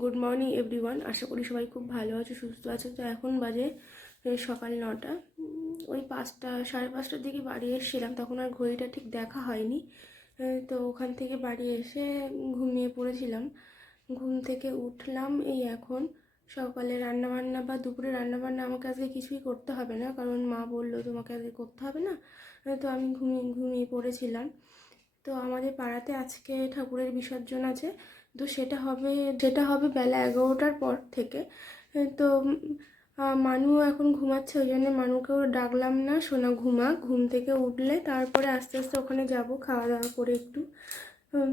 Good morning everyone. আশা করি সবাই খুব ভালো আছো, সুস্থ আছো। তো এখন বাজে সকাল 9টা। ওই 5টা, 5:30টার দিকে বাড়ি এসেছিলাম, তখন আর ঘড়িটা ঠিক দেখা হয়নি। তো ওখান থেকে বাড়ি এসে ঘুমিয়ে পড়েছিলাম। ঘুম থেকে উঠলাম এই এখন। সকালে রান্নাবান্না বা দুপুরে রান্নাবান্না আমাকে আজকে কিছুই করতে হবে না, কারণ মা বললো তোমাকে আজকে করতে হবে না। তো আমি ঘুমিয়ে পড়েছিলাম। তো আমাদের পাড়াতে আজকে ঠাকুরের বিসর্জন আছে। তো সেটা হবে বেলা 11টার পর থেকে। তো মানু এখন ঘুমাচ্ছে, ওই জন্য মানুকেও ডাকলাম না, সোনা ঘুম থেকে উঠলে তারপরে আস্তে আস্তে ওখানে যাব খাওয়া দাওয়া করে একটু।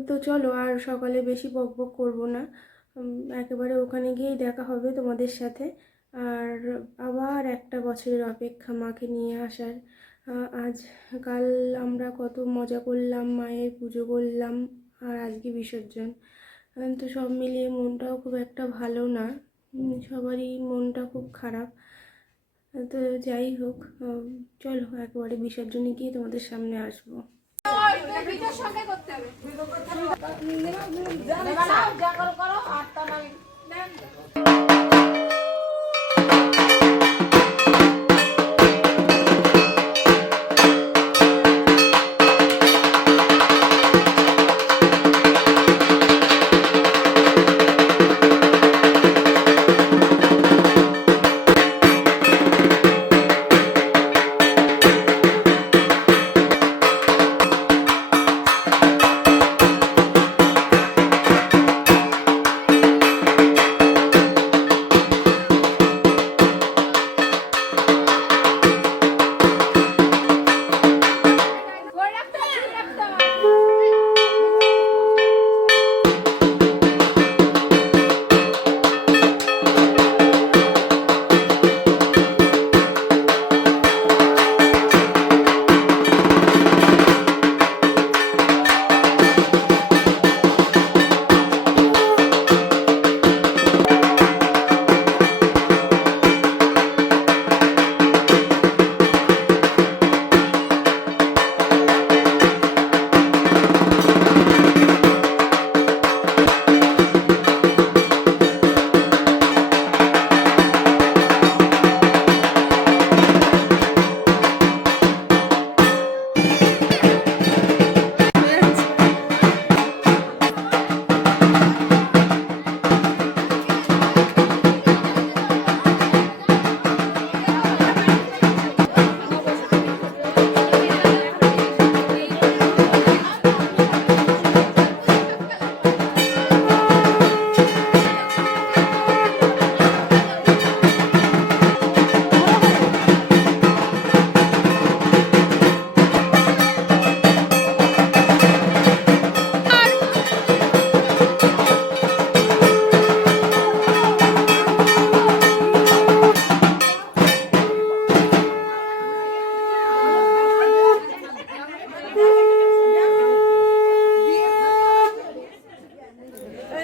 তো চলো আর সকালে বেশি বকবক করবো না, একেবারে ওখানে গিয়েই দেখা হবে তোমাদের সাথে। আর আবার একটা বছরের অপেক্ষা মাকে নিয়ে আসার। আজ কাল আমরা কত মজা করলাম, মায়ের পুজো করলাম, আর আজকে বিসর্জন। তো সব মিলিয়ে মনটাও খুব একটা ভালো না, সবারই মনটা খুব খারাপ। তো যাই হোক, চলো একেবারে বিসর্জনে গিয়ে তোমাদের সামনে আসবো।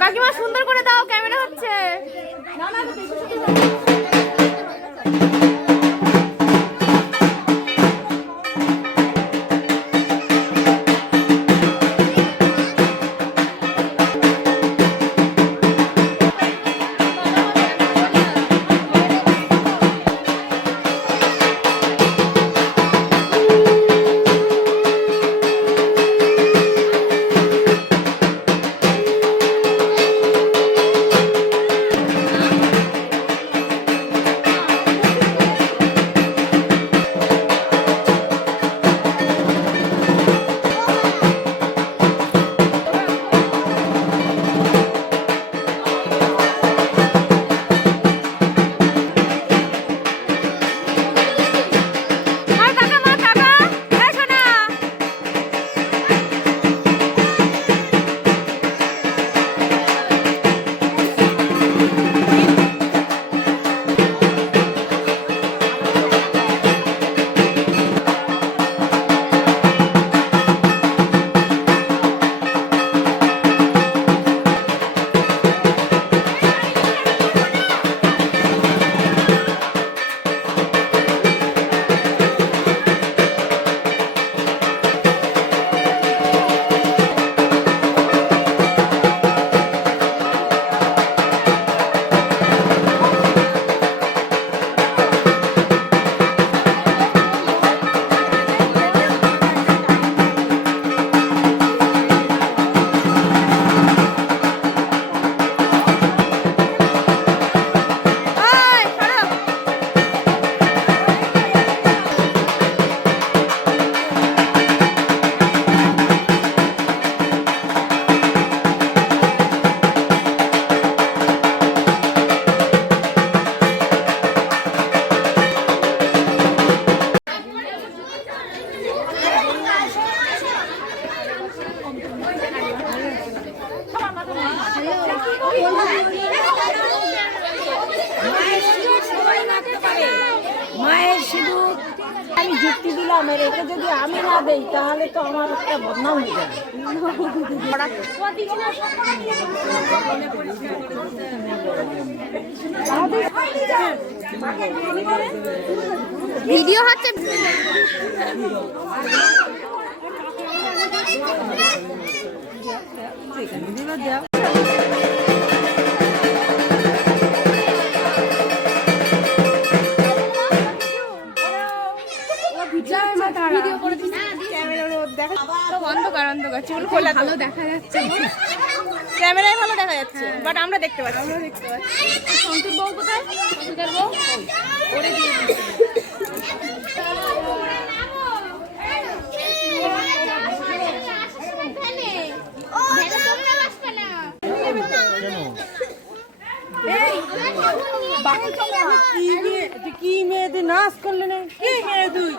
কাকিমা সুন্দর করে দাও, ক্যামেরা হচ্ছে। মায়ের শুধু আমি যুক্তি দিলাম, একে যদি আমি না দেই তাহলে তো আমার একটা বদনাম হয়ে যাবে। ভিডিও হচ্ছে। অন্ধকার অন্ধকার চুল খোলা, ভালো দেখা যাচ্ছে, ক্যামেরায় ভালো দেখা যাচ্ছে, বাট আমরা দেখতে পাচ্ছি। সন্তুর বউ কোথায়? সন্তুর বউ ওরে দিয়ে কি মেয়েদের নাচ করলে না? কি মেয়ে তুই?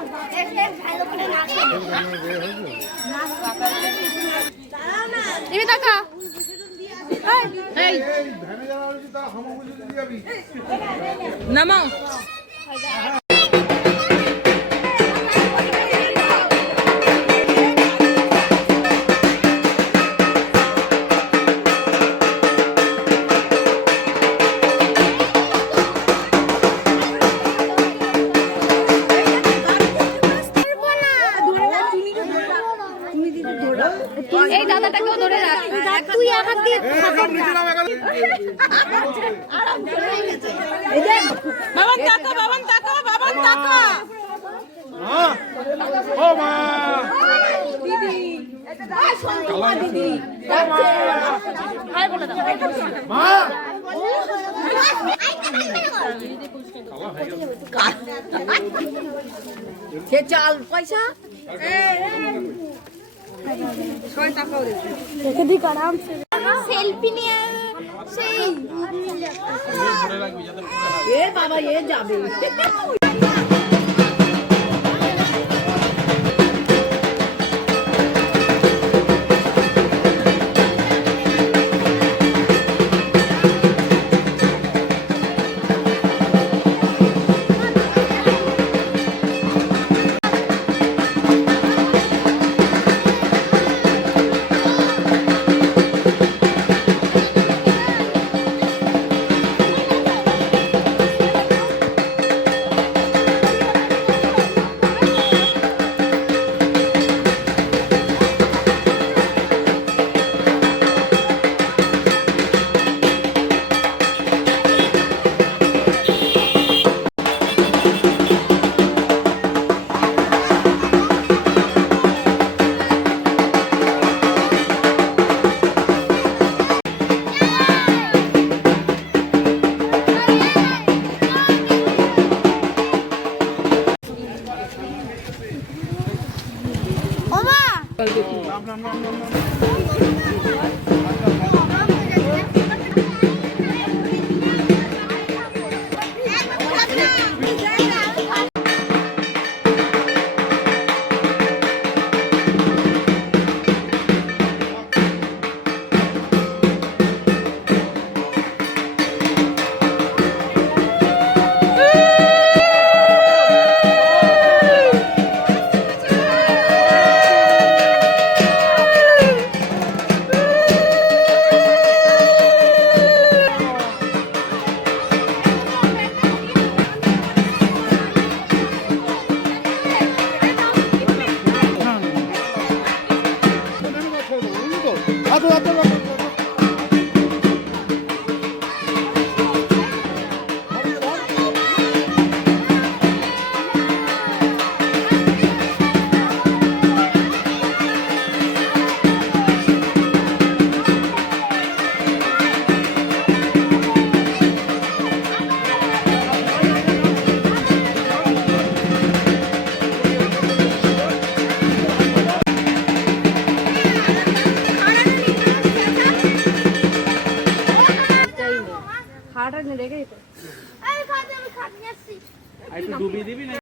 নামাও। এই দাদাটাকেও ধরে রাখ, তুই আমার দিয়ে বাবান টাকা, বাবান টাকা, বাবান টাকা। ও মা দিদি হাই বলে দাও। মা সে চাল পয়সা সেলফি নিয়ে সেই এ বাবা এ যাবে। একটু ডুবিয়ে দিবি না?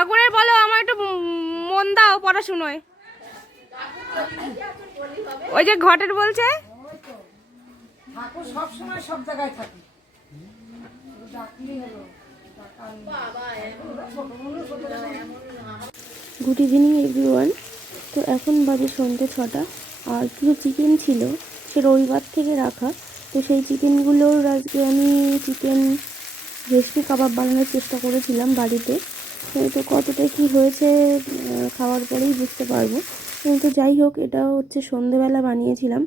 ঠাকুরের বলো আমার একটু মন দাও পড়াশুনোয়। ওই যে ঘটের বলছে ঠাকুর সবসময় সব জায়গায় থাকে। Good evening everyone. তো এখন বাজে সন্ধ্যে 6টা, আর কিছু চিকেন ছিল সে রবিবার থেকে রাখা। তো সেই চিকেনগুলোর আজকে আমি চিকেন রেশমি কাবাব বানানোর চেষ্টা করেছিলাম বাড়িতে। তো কতটা কি হয়েছে খাওয়ার পরেই বুঝতে পারবো। তো যাই হোক, এটা হচ্ছে সন্ধেবেলা বানিয়েছিলাম।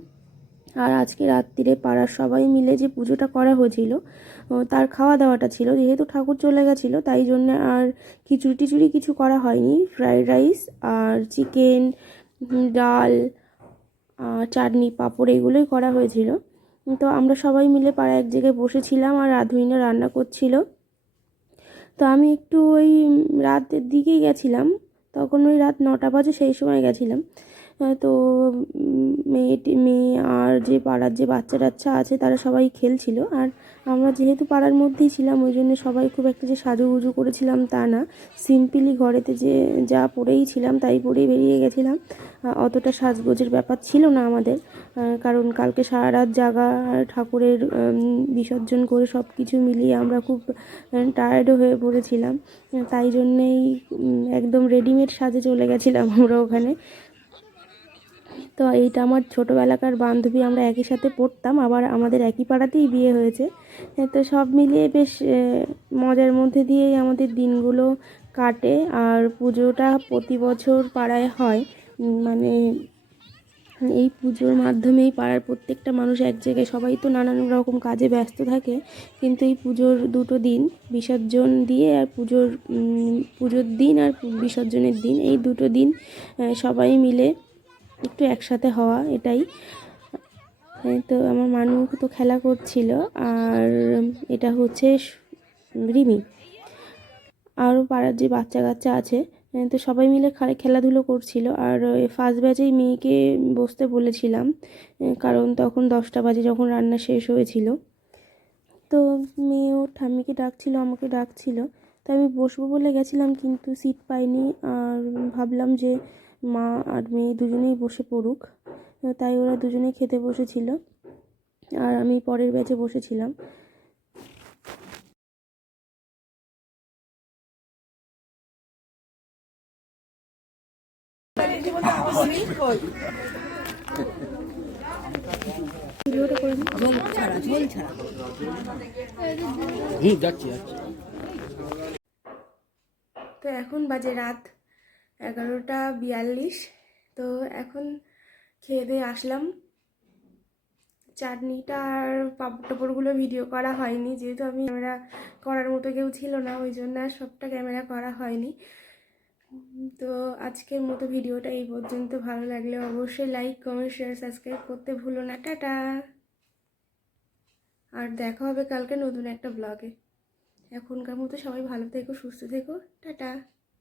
আর আজকে রাত্রিরে পাড়ার সবাই মিলে যে পুজোটা করা হয়েছিল তার খাওয়া দাওয়াটা ছিল। যেহেতু ঠাকুর চলে গেছিলো তাই জন্য আর খিচুড়ি টিচুড়ি কিছু করা হয়নি। ফ্রাইড রাইস আর চিকেন, ডাল, চাটনি, পাঁপড় এগুলোই করা হয়েছিল। তো আমরা সবাই মিলে পাড়া এক জায়গায় বসেছিলাম আর রাঁধুনিরা রান্না করছিল। তো আমি একটু ওই রাতের দিকেই গেছিলাম, তখন ওই রাত 9টা বাজে সেই সময় গেছিলাম। তো মেয়ে আর যে পাড়ার যে বাচ্চা টাচ্চা আছে তারা সবাই খেলছিল। আর আমরা যেহেতু পাড়ার মধ্যেই ছিলাম ওই জন্য সবাই খুব একটা যে সাজুগুজু করেছিলাম তা না, সিম্পলি ঘরেতে যে যা পরেই ছিলাম তাই পরেই বেরিয়ে গেছিলাম। অতটা সাজগোজের ব্যাপার ছিল না আমাদের, কারণ কালকে সারা রাত জাগা, ঠাকুরের বিসর্জন করে সব কিছু মিলিয়ে আমরা খুব টায়ার্ডও হয়ে পড়েছিলাম। তাই জন্যেই একদম রেডিমেড সাজে চলে গেছিলাম আমরা ওখানে। তো এইটা আমার ছোটোবেলাকার বান্ধবী, আমরা একই সাথে পড়তাম, আবার আমাদের একই পাড়াতেই বিয়ে হয়েছে। তো সব মিলিয়ে বেশ মজার মধ্যে দিয়েই আমাদের দিনগুলো কাটে। আর পুজোটা প্রতি বছর পাড়ায় হয়, মানে এই পুজোর মাধ্যমেই পাড়ার প্রত্যেকটা মানুষ এক জায়গায়, সবাই তো নানান রকম কাজে ব্যস্ত থাকে, কিন্তু এই পুজোর 2টো দিন, বিসর্জন দিয়ে আর পুজোর দিন আর বিসর্জনের দিন, এই 2টো দিন সবাই মিলে একটু একসাথে হওয়া, এটাই। তো আমার মানু তো খেলা করছিল, আর এটা হচ্ছে রিমি। আরও পাড়ার যে বাচ্চা কাচ্চা আছে তো সবাই মিলে খেলাধুলো করছিল। আর ফার্স্ট ব্যাচেই মেয়েকে বসতে বলেছিলাম, কারণ তখন 10টা বাজে যখন রান্না শেষ হয়েছিল। তো মেয়ে ওর ঠাম্মিকে ডাকছিল, আমাকে ডাকছিল, তো আমি বসবো বলে গেছিলাম কিন্তু সিট পাইনি। আর ভাবলাম যে মা আর মেয়ে দুজনেই বসে পড়ুক, তাই ওরা দুজনেই খেতে বসেছিল আর আমি পরের ব্যাচে বসেছিলাম। যাচ্ছি। তো এখন বাজে রাত 11টা 42। তো এখন খেয়ে দিয়ে আসলাম। চাটনিটা আর পাঁপড় টাপড়গুলো ভিডিও করা হয়নি, যেহেতু আমি ক্যামেরা করার মতো কেউ ছিল না, ওই জন্য আর সবটা ক্যামেরা করা হয়নি। তো আজকের মতো ভিডিওটা এই পর্যন্ত। ভালো লাগলে অবশ্যই লাইক, কমেন্ট, শেয়ার, সাবস্ক্রাইব করতে ভুলো না। টাটা। আর দেখা হবে কালকে নতুন একটা ব্লগে। এখনকার মতো সবাই ভালো থেকো, সুস্থ থেকো। টাটা।